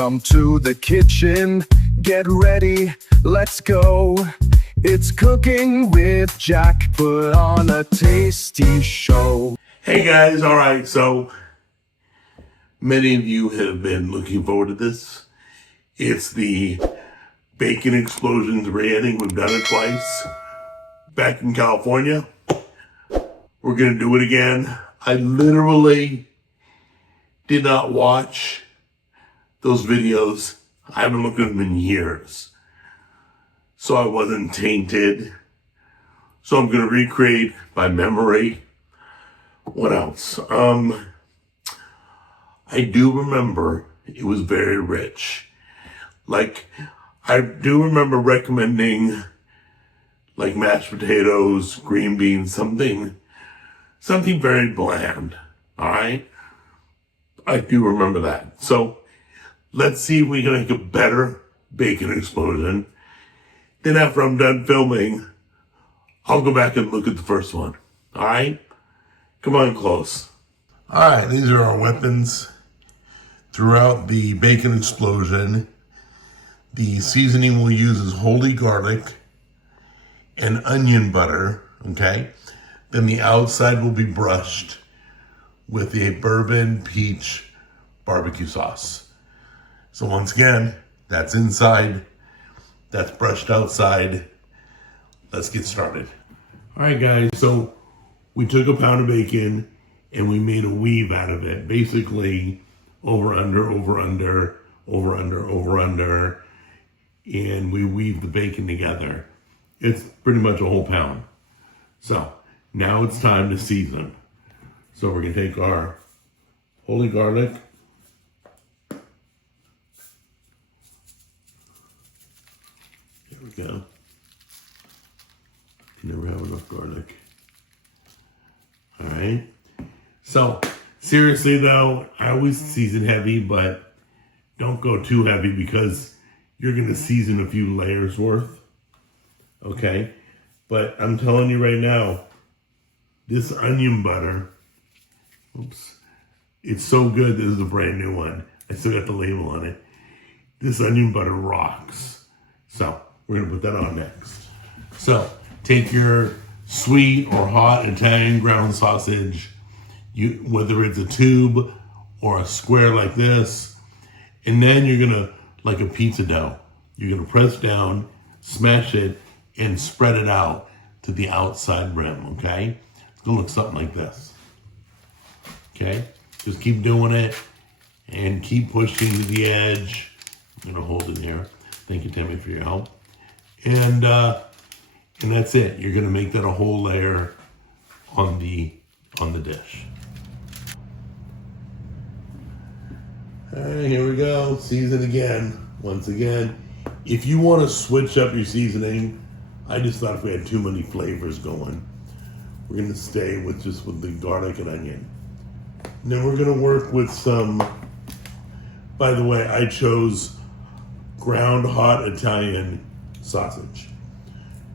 Welcome to the kitchen, get ready, let's go. It's cooking with Jack, put on a tasty show. Hey guys, alright, so many of you have been looking forward to this. It's the bacon explosions re-editing. We've done it twice back in California. We're gonna do it again. I literally did not watch those videos. I haven't looked at them in years. So I wasn't tainted. So I'm gonna recreate by memory. What else? I do remember it was very rich. Like, I do remember recommending like mashed potatoes, green beans, something very bland. All right. I do remember that. So let's see if we can make a better bacon explosion. Then after I'm done filming, I'll go back and look at the first one. All right. Come on close. All right. These are our weapons throughout the bacon explosion. The seasoning we'll use is holy garlic and onion butter. Okay. Then the outside will be brushed with a bourbon peach barbecue sauce. So once again, that's inside, that's brushed outside. Let's get started. All right, guys, so we took a pound of bacon and we made a weave out of it. Basically, over, under, over, under, over, under, over, under, and we weave the bacon together. It's pretty much a whole pound. So now it's time to season. So we're gonna take our holy garlic. There we go. You never have enough garlic. All right. So seriously though, I always season heavy, but don't go too heavy because you're gonna season a few layers worth. Okay. But I'm telling you right now, this onion butter, oops, it's so good. This is a brand new one. I still got the label on it. This onion butter rocks. So we're gonna put that on next. So take your sweet or hot Italian ground sausage, whether it's a tube or a square like this, and then you're gonna, like a pizza dough, you're gonna press down, smash it, and spread it out to the outside rim, okay? It's gonna look something like this. Okay, just keep doing it and keep pushing to the edge. I'm gonna hold it here. Thank you, Tammy, for your help. And that's it. You're gonna make that a whole layer on the dish. All right, here we go. Season again. Once again, if you want to switch up your seasoning, I just thought if we had too many flavors going, we're gonna stay with the garlic and onion. And then we're gonna work with some, by the way, I chose ground hot Italian sausage.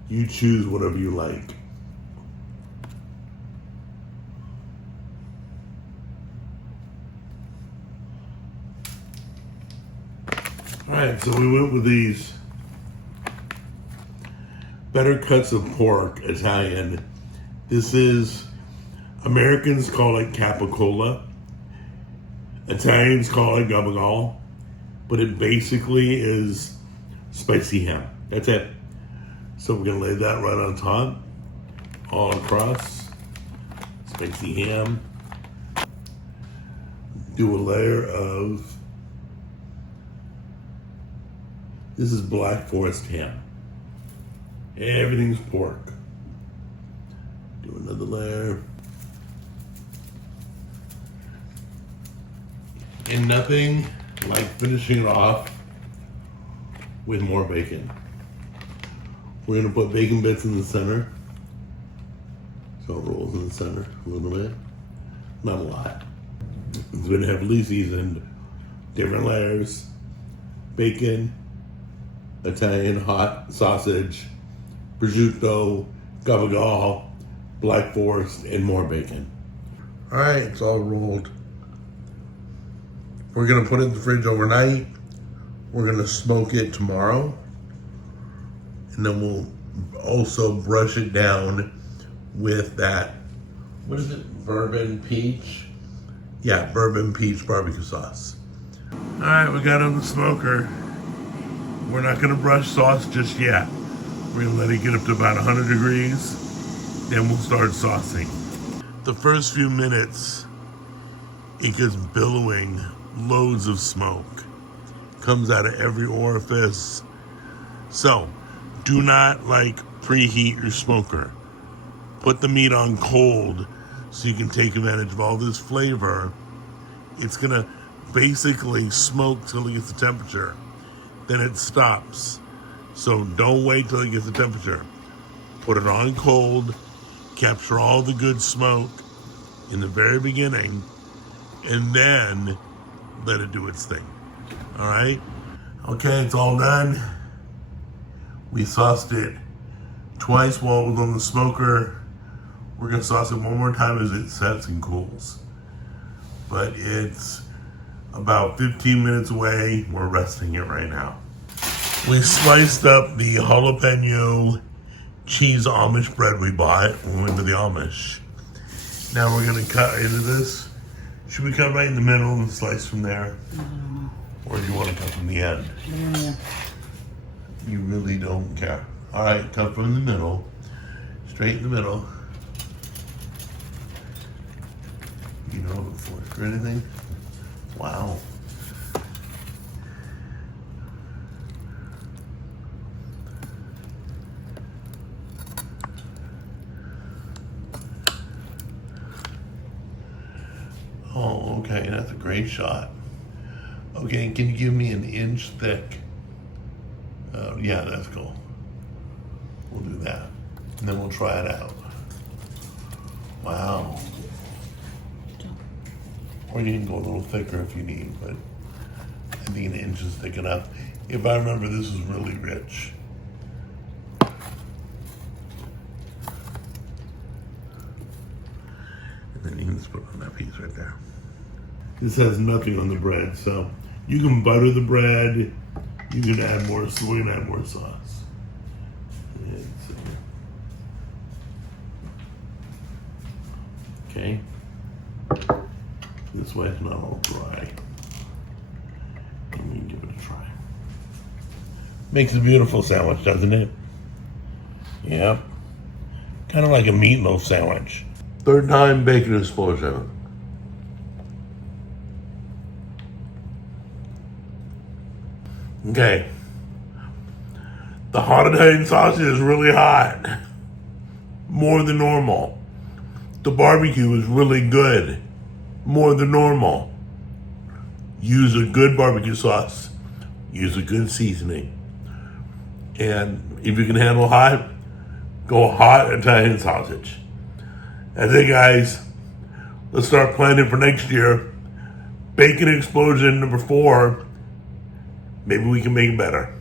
You choose whatever you like. All right, so we went with these better cuts of pork, Italian. This is, Americans call it capicola. Italians call it gabagool. But it basically is spicy ham. That's it. So we're gonna lay that right on top, all across. Spicy ham. Do a layer of, this is Black Forest ham. Everything's pork. Do another layer. And nothing like finishing it off with more bacon. We're gonna put bacon bits in the center. So it rolls in the center a little bit. Not a lot. It's been heavily seasoned. Different layers. Bacon, Italian hot sausage, prosciutto, gabagool, Black Forest, and more bacon. All right, it's all rolled. We're gonna put it in the fridge overnight. We're gonna smoke it tomorrow, and then we'll also brush it down with that, what is it, bourbon peach? Yeah, bourbon peach barbecue sauce. All right, we got it on the smoker. We're not gonna brush sauce just yet. We're gonna let it get up to about 100 degrees, then we'll start saucing. The first few minutes, it gets billowing, loads of smoke. Comes out of every orifice. So, do not preheat your smoker. Put the meat on cold so you can take advantage of all this flavor. It's gonna basically smoke till it gets the temperature. Then it stops. So don't wait till it gets the temperature. Put it on cold, capture all the good smoke in the very beginning, and then let it do its thing. All right? Okay, it's all done. We sauced it twice while it was on the smoker. We're gonna sauce it one more time as it sets and cools. But it's about 15 minutes away. We're resting it right now. We sliced up the jalapeno cheese Amish bread we bought when we went to the Amish. Now we're gonna cut into this. Should we cut right in the middle and slice from there? Or do you want to cut from the end? You really don't care. All right, cut from the middle. Straight in the middle. You don't have a fork or anything? Wow. Oh, okay, that's a great shot. Okay, can you give me an inch thick? Yeah, that's cool. We'll do that. And then we'll try it out. Wow. Or you can go a little thicker if you need, but I think an inch is thick enough. If I remember, this is really rich. And then you can just put it on that piece right there. This has nothing on the bread, so you can butter the bread. You can add more, so we're gonna add more sauce. Okay. This way it's not all dry. And we can give it a try. Makes a beautiful sandwich, doesn't it? Yep. Kind of like a meatloaf sandwich. Third time bacon explosion. Okay. The hot Italian sausage is really hot. More than normal. The barbecue is really good. More than normal. Use a good barbecue sauce. Use a good seasoning. And if you can handle hot, go hot Italian sausage. That's it, guys. Let's start planning for next year. Bacon explosion number 4. Maybe we can make it better.